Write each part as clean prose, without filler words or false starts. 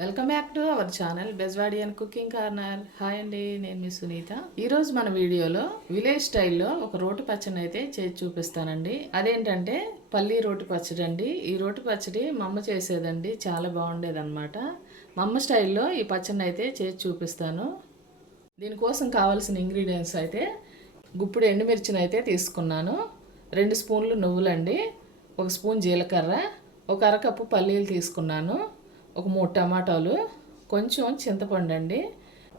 Welcome back to our channel Bezwadi and cooking corner. Hi అండి, నేను మీ సునీత. ఈరోజు మన వీడియోలో విలేజ్ స్టైల్లో ఒక రోటి పచ్చడిని అయితే చేసి చూపిస్తానండి. అదేంటంటే పల్లీ రోటి పచ్చడి అండి. ఈ రోటి పచ్చడి మా అమ్మ చేసేదండి, చాలా బాగుండేది అనమాట. మా అమ్మ స్టైల్లో ఈ పచ్చడిని అయితే చేసి చూపిస్తాను. దీనికోసం కావాల్సిన ఇంగ్రీడియంట్స్ అయితే గుప్పుడు ఎండుమిర్చిని అయితే తీసుకున్నాను, 2 స్పూన్లు నువ్వులండి, 1 స్పూన్ జీలకర్ర, ఒక అరకప్పు పల్లీలు తీసుకున్నాను, ఒక 3 టమాటాలు, కొంచెం చింతపండు అండి,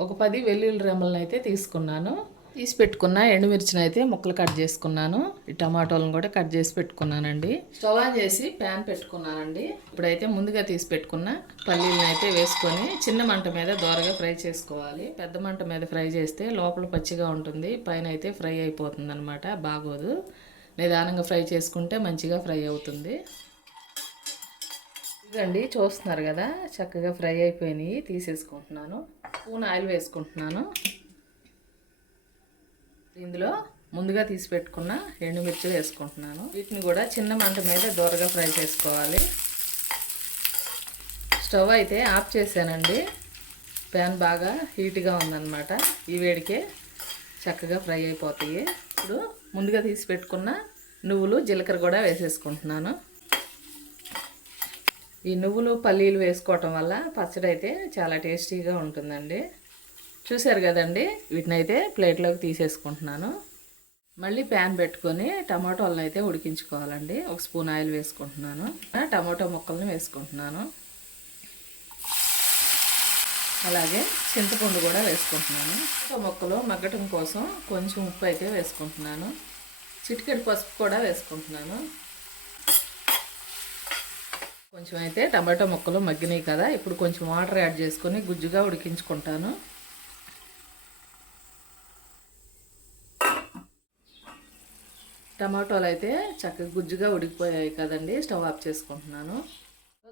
ఒక 10 వెల్లుల్లి రెమ్మలను అయితే తీసుకున్నాను. తీసి పెట్టుకున్న ఎండుమిర్చిని అయితే ముక్కలు కట్ చేసుకున్నాను. ఈ టమాటాలను కూడా కట్ చేసి పెట్టుకున్నానండి. స్టవ్ ఆన్ చేసి ప్యాన్ పెట్టుకున్నానండి. ఇప్పుడైతే ముందుగా తీసి పెట్టుకున్న పల్లీలను అయితే వేసుకొని చిన్న మంట మీద దోరగా ఫ్రై చేసుకోవాలి. పెద్ద మంట మీద ఫ్రై చేస్తే లోపల పచ్చిగా ఉంటుంది, పైన అయితే ఫ్రై అయిపోతుంది అనమాట, బాగోదు. నిదానంగా ఫ్రై చేసుకుంటే మంచిగా ఫ్రై అవుతుంది. ఇదండి, చూస్తున్నారు కదా, చక్కగా ఫ్రై అయిపోయినాయి. తీసేసుకుంటున్నాను. స్పూన్ ఆయిల్ వేసుకుంటున్నాను. ఇందులో ముందుగా తీసి పెట్టుకున్న ఎండుమిర్చి వేసుకుంటున్నాను. వీటిని కూడా చిన్న మంట మీద దూరగా ఫ్రై చేసుకోవాలి. స్టవ్ అయితే ఆఫ్ చేశానండి. ప్యాన్ బాగా హీట్గా ఉందన్నమాట. ఈ వేడికే చక్కగా ఫ్రై అయిపోతాయి. ఇప్పుడు ముందుగా తీసి పెట్టుకున్న నువ్వులు, జీలకర్ర కూడా వేసేసుకుంటున్నాను. ఈ నువ్వులు పల్లీలు వేసుకోవటం వల్ల పచ్చడి అయితే చాలా టేస్టీగా ఉంటుందండి. చూసారు కదండి, వీటిని అయితే ప్లేట్లోకి తీసేసుకుంటున్నాను. మళ్ళీ ప్యాన్ పెట్టుకొని టమాటోలను అయితే ఉడికించుకోవాలండి. 1 స్పూన్ ఆయిల్ వేసుకుంటున్నాను. టమాటో ముక్కలను వేసుకుంటున్నాను. అలాగే చింతపండు కూడా వేసుకుంటున్నాను. ముక్కలు మగ్గటం కోసం కొంచెం ఉప్పు అయితే వేసుకుంటున్నాను. చిటికెడు పసుపు కూడా వేసుకుంటున్నాను. కొంచెం అయితే టమాటో ముక్కలు మగ్గినాయి కదా, ఇప్పుడు కొంచెం వాటర్ యాడ్ చేసుకొని గుజ్జుగా ఉడికించుకుంటాను. టమాటోలు అయితే చక్కగా గుజ్జుగా ఉడికిపోయాయి కదండి, స్టవ్ ఆఫ్ చేసుకుంటున్నాను.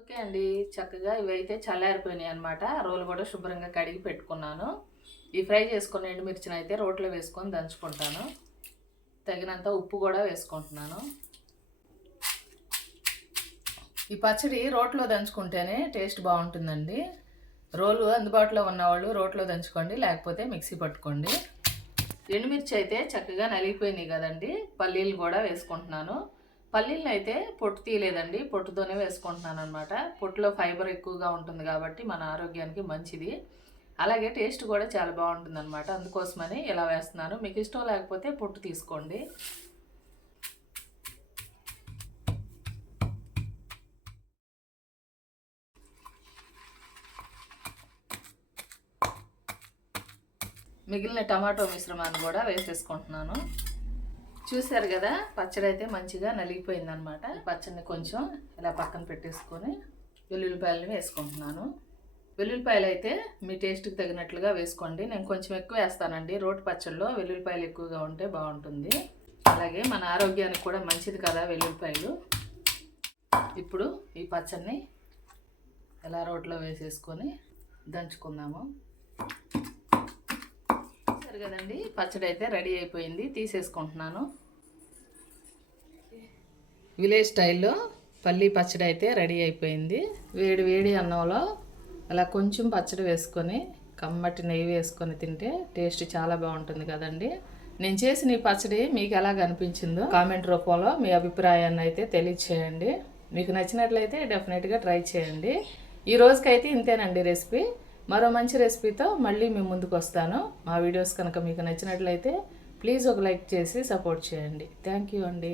ఓకే అండి, చక్కగా ఇవి అయితే చల్లారిపోయినాయి అనమాట. రోలు కూడా శుభ్రంగా కడిగి పెట్టుకున్నాను. ఈ ఫ్రై చేసుకున్న ఎండుమిర్చిని అయితే రోట్లో వేసుకొని దంచుకుంటాను. తగినంత ఉప్పు కూడా వేసుకుంటున్నాను. ఈ పచ్చడి రోట్లో దంచుకుంటేనే టేస్ట్ బాగుంటుందండి. రోలు అందుబాటులో ఉన్నవాళ్ళు రోట్లో దంచుకోండి, లేకపోతే మిక్సీ పట్టుకోండి. ఎండుమిర్చి అయితే చక్కగా నలిగిపోయినాయి కదండి. పల్లీలు కూడా వేసుకుంటున్నాను. పల్లీలను అయితే పొట్టు తీయలేదండి, పొట్టుతోనే వేసుకుంటున్నాను అనమాట. పొట్టులో ఫైబర్ ఎక్కువగా ఉంటుంది కాబట్టి మన ఆరోగ్యానికి మంచిది. అలాగే టేస్ట్ కూడా చాలా బాగుంటుంది అనమాట. అందుకోసమని ఇలా వేస్తున్నాను. మీకు ఇష్టం లేకపోతే పొట్టు తీసుకోండి. మిగిలిన టమాటో మిశ్రమాన్ని కూడా వేసేసుకుంటున్నాను. చూసారు కదా, పచ్చడి అయితే మంచిగా నలిగిపోయిందనమాట. పచ్చడిని కొంచెం ఇలా పక్కన పెట్టేసుకొని వెల్లుల్లిపాయలని వేసుకుంటున్నాను. వెల్లుల్లిపాయలు అయితే మీ టేస్ట్కి తగినట్లుగా వేసుకోండి. నేను కొంచెం ఎక్కువ వేస్తానండి. రోటి పచ్చడిలో వెల్లుల్లిపాయలు ఎక్కువగా ఉంటే బాగుంటుంది. అలాగే మన ఆరోగ్యానికి కూడా మంచిది కదా వెల్లుల్లిపాయలు. ఇప్పుడు ఈ పచ్చడిని ఇలా రోట్లో వేసేసుకొని దంచుకుందాము. కదండి, పచ్చడి అయితే రెడీ అయిపోయింది. తీసేసుకుంటున్నాను. విలేజ్ స్టైల్లో పల్లీ పచ్చడి అయితే రెడీ అయిపోయింది. వేడి వేడి అన్నంలో అలా కొంచెం పచ్చడి వేసుకొని కమ్మటి నెయ్యి వేసుకొని తింటే టేస్ట్ చాలా బాగుంటుంది కదండి. నేను చేసిన ఈ పచ్చడి మీకు ఎలాగ అనిపించిందో కామెంట్ రూపంలో మీ అభిప్రాయాన్ని అయితే తెలియచేయండి. మీకు నచ్చినట్లయితే డెఫినెట్గా ట్రై చేయండి. ఈ రోజుకైతే ఇంతేనండి రెసిపీ. మరో మంచి రెసిపీతో మళ్ళీ మీ ముందుకు వస్తాను. మా వీడియోస్ కనుక మీకు నచ్చినట్లయితే ప్లీజ్ ఒక లైక్ చేసి సపోర్ట్ చేయండి. థ్యాంక్ యూ అండి.